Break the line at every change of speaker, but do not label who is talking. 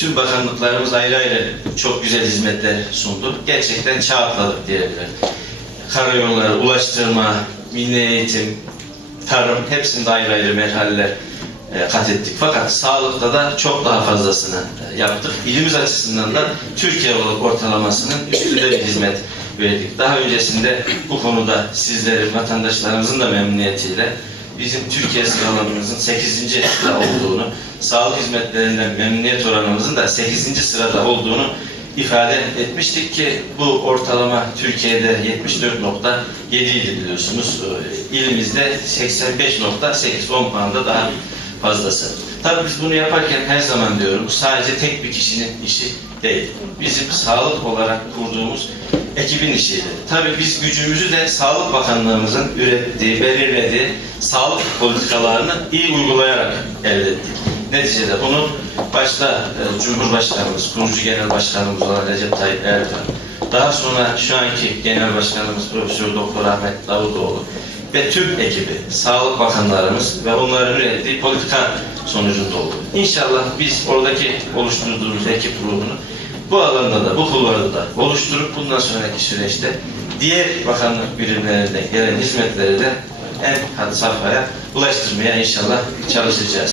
tüm bakanlıklarımız ayrı ayrı çok güzel hizmetler sundu. Gerçekten çağ atladık diyebilirim. Karayolları, ulaştırma, milli eğitim, tarım hepsinde ayrı ayrı merhaleler e, kat ettik. Fakat sağlıkta da çok daha fazlasını e, yaptık. İlimiz açısından da Türkiye ortalamasının üstünde bir hizmet verdik. Daha öncesinde bu konuda sizlerin, vatandaşlarımızın da memnuniyetiyle bizim Türkiye sıralamamızın 8. sırada olduğunu, sağlık hizmetlerinden memnuniyet oranımızın da 8. sırada olduğunu ifade etmiştik ki bu ortalama Türkiye'de 74.7 idi biliyorsunuz. Ee, İlimizde 85.8 10 puanda daha fazlası. Tabii biz bunu yaparken her zaman diyorum sadece tek bir kişinin işi değil. Bizim sağlık olarak kurduğumuz ekibin işiydi. Tabii biz gücümüzü de Sağlık Bakanlığımızın ürettiği, belirlediği sağlık politikalarını iyi uygulayarak elde ettik. Neticede bunu başta e, Cumhurbaşkanımız, kurucu genel başkanımız olan Recep Tayyip Erdoğan, daha sonra şu anki genel başkanımız Profesör Doktor Ahmet Davutoğlu ve tüm ekibi, sağlık bakanlarımız ve onların ürettiği politika sonucunda oldu. İnşallah biz oradaki oluşturduğumuz ekip ruhunu bu alanda da, bu kulvarda da oluşturup bundan sonraki süreçte diğer bakanlık birimlerine gelen hizmetleri de en had safhaya ulaştırmaya inşallah çalışacağız.